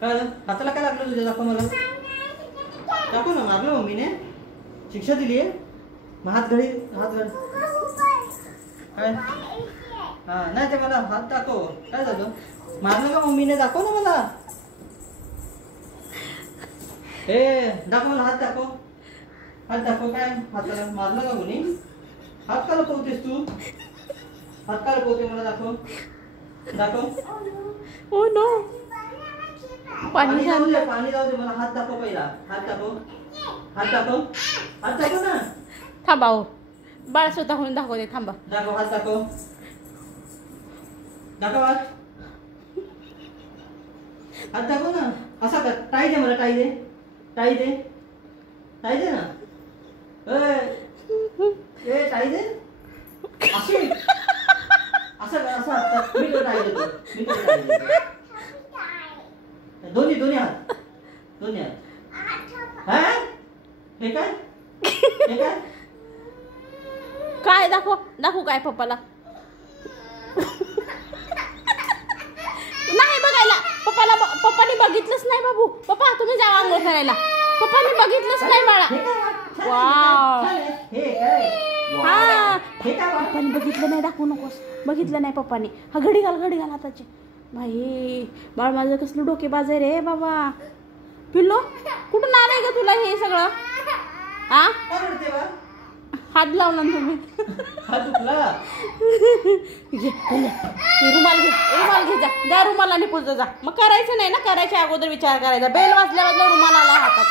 काय हाताला काय लागलं तुझ्या? दाखव मला. दाखव ना. मारलं मम्मीने? शिक्षा दिली आहे? मग हात घडी. काय? हा नाही ते मला हात दाखव. काय झालं? मारलं का मम्मीने? दाखव ना मला. दाखव मला. हात दाखव. हात दाखव. काय हाताला मारलं का कोणी? हात का लपवतेस तू? हात का लपवते? मला दाखव. Oh no. पाणी जाऊ दे. मला हात दाखव पहिला. हात दाखव ना. थांबा हो. बाळ स्वतःहून दाखवते. थांबा. दाखव हात. दाखव हात. हात दाखव ना. असा कर. टाई दे मला. टाई दे ना. टाई दे. असे असं मी तो टाई देतो. दोन्ही हात. हे काय? काय दाखवू काय पप्पाला? नाही बघायला. पप्पानी बघितलंच नाही बाबू. पप्पा तुम्ही जावा आंघोळ करायला. पप्पानी बघितलंच नाही बाळा. वाव. हा पप्पानी बघितलं नाही. दाखवू नकोस. बघितलं नाही पप्पानी. हा घडी घाल हाताची. भाई बाळ माझं कसलं डोकेबाज आहे रे बाबा. पिल्लो कुठून आलंय का तुला हे सगळं? हा हात लावला तुम्ही. रुमाल घे जा. रुमालाने पुजत जा. मग करायचं नाही ना. करायच्या अगोदर विचार करायचा. बेल वाजल्या रुमाल आला हातात.